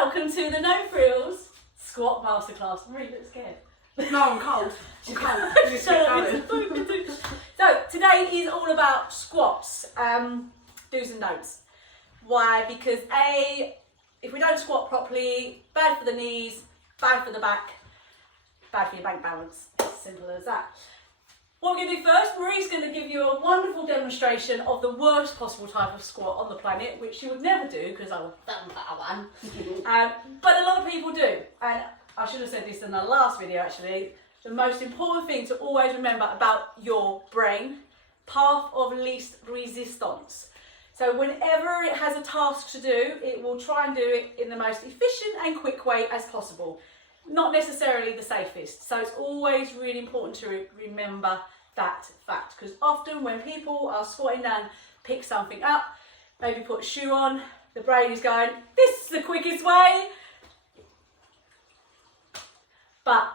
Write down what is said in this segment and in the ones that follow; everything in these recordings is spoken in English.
welcome to the No Frills Squat Masterclass. Marie, look scared. No, I'm cold. I'm cold. So today is all about squats, do's and don'ts. Why? Because if we don't squat properly, bad for the knees, bad for the back, bad for your bank balance. It's as simple as that. What we're going to do first, Marie's going to give you a wonderful demonstration of the worst possible type of squat on the planet, which she would never do because I've done that one. But a lot of people do. And I should have said this in the last video actually. The most important thing to always remember about your brain, path of least resistance. So whenever it has a task to do, it will try and do it in the most efficient and quick way as possible. Not necessarily the safest. So it's always really important to remember that fact, because often when people are squatting down, pick something up, maybe put a shoe on, the brain is going, this is the quickest way, but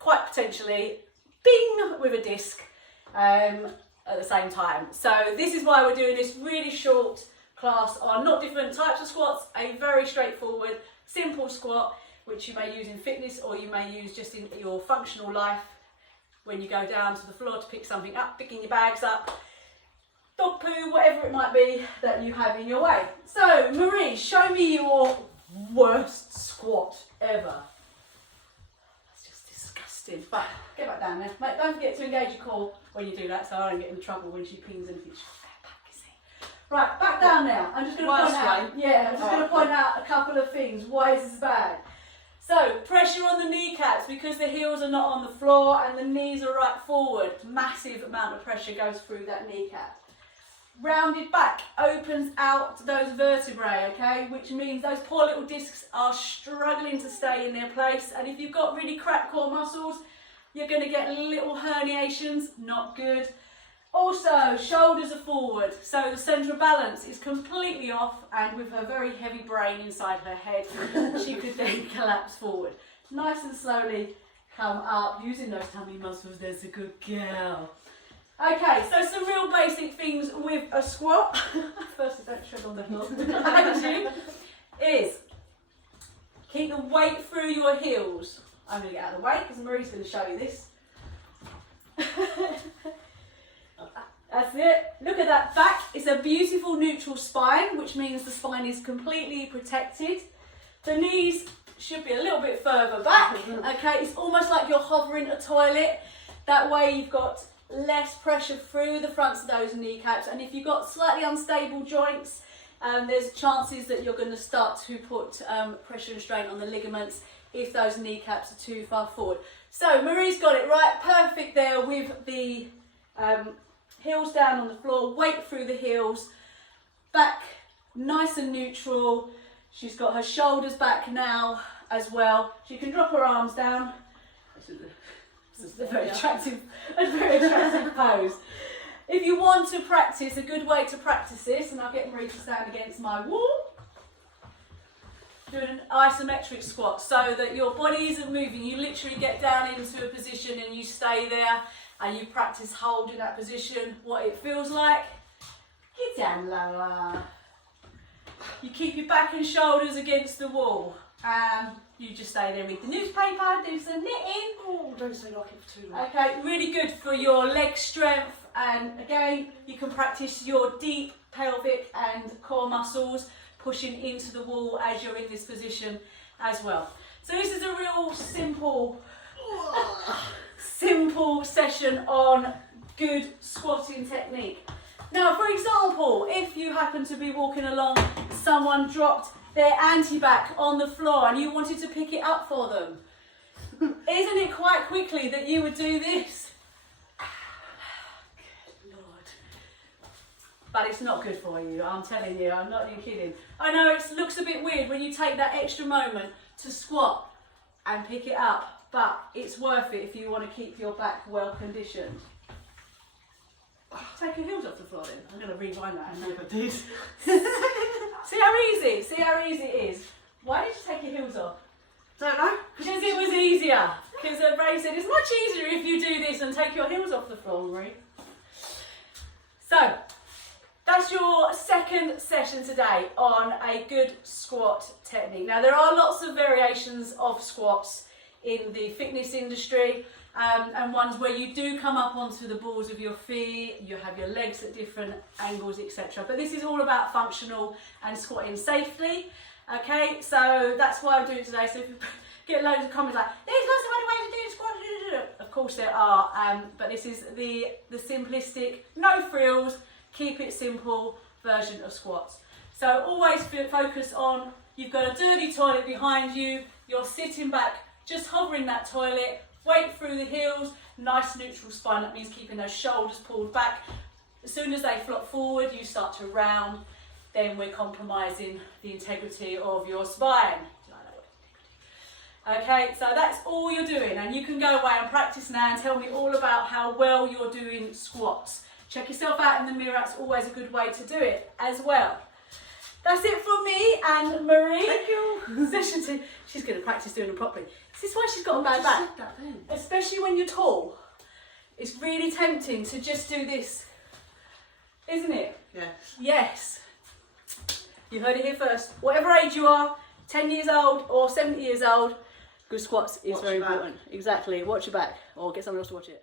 quite potentially bing with a disc at the same time. So this is why we're doing this really short class on not different types of squats, a very straightforward, simple squat, which you may use in fitness or you may use just in your functional life when you go down to the floor to pick something up, picking your bags up, dog poo, whatever it might be that you have in your way. So Marie, show me your worst squat ever. That's just disgusting. But get back down there. Mate, don't forget to engage your core when you do that so I don't get in trouble when she pings anything. Right, back down now. I'm just going to point out. Yeah, I'm just going to point out a couple of things. Why is this bad? So, pressure on the kneecaps because the heels are not on the floor and the knees are right forward. Massive amount of pressure goes through that kneecap. Rounded back opens out those vertebrae, okay? Which means those poor little discs are struggling to stay in their place. And if you've got really cracked core muscles, you're going to get little herniations, not good. Also, shoulders are forward, so the centre of balance is completely off, and with her very heavy brain inside her head, she could then collapse forward. Nice and slowly come up, using those tummy muscles. There's a good girl. Okay, so some real basic things with a squat. First, don't tread on the floor. Is keep the weight through your heels. I'm going to get out of the way because Marie's going to show you this. That's it. Look at that back. It's a beautiful neutral spine, which means the spine is completely protected. The knees should be a little bit further back. Okay, it's almost like you're hovering a toilet. That way you've got less pressure through the fronts of those kneecaps. And if you've got slightly unstable joints, there's chances that you're going to start to put pressure and strain on the ligaments if those kneecaps are too far forward. So Marie's got it right, perfect there with the heels down on the floor, weight through the heels, back nice and neutral. She's got her shoulders back now as well. She can drop her arms down. This is a very attractive pose. If you want to practice, a good way to practice this, and I'll get Marie to stand against my wall, doing an isometric squat so that your body isn't moving. You literally get down into a position and you stay there. And you practice holding that position, what it feels like. Get down lower. You keep your back and shoulders against the wall. And you just stay there, read the newspaper, do some knitting. Oh, don't say like it for too long. Okay, really good for your leg strength. And again, you can practice your deep pelvic and core muscles, pushing into the wall as you're in this position as well. So this is a real simple session on good squatting technique. Now, for example, if you happen to be walking along, someone dropped their anti-back on the floor and you wanted to pick it up for them, isn't it quite quickly that you would do this? Good Lord. But it's not good for you, I'm telling you, I'm not even kidding. I know it looks a bit weird when you take that extra moment to squat and pick it up, but it's worth it if you want to keep your back well conditioned. Take your heels off the floor then. I'm going to rewind that. I never did. See how easy it is. Why did you take your heels off? Don't know. Because it was easier. Because Ray said it's much easier if you do this and take your heels off the floor, Marie. So, that's your second second session today on a good squat technique. Now there are lots of variations of squats in the fitness industry, and ones where you do come up onto the balls of your feet, you have your legs at different angles, etc. But this is all about functional and squatting safely. Okay, so that's why I'm doing it today. So if you get loads of comments like, there's lots of other ways to do squat, of course there are, but this is the simplistic, no frills, keep it simple version of squats. So always focus on, you've got a dirty toilet behind you, you're sitting back, just hovering that toilet, weight through the heels, nice neutral spine. That means keeping those shoulders pulled back. As soon as they flop forward, you start to round, then we're compromising the integrity of your spine. Okay, so that's all you're doing, and you can go away and practice now and tell me all about how well you're doing squats. Check yourself out in the mirror, that's always a good way to do it as well. That's it from me and Marie. Thank you. Session 2. She's going to practice doing them properly. This is why she's got a bad back. Especially when you're tall. It's really tempting to just do this, isn't it? Yes. Yes. You heard it here first. Whatever age you are, 10 years old or 70 years old, good squats is very important. Exactly. Watch your back or get someone else to watch it.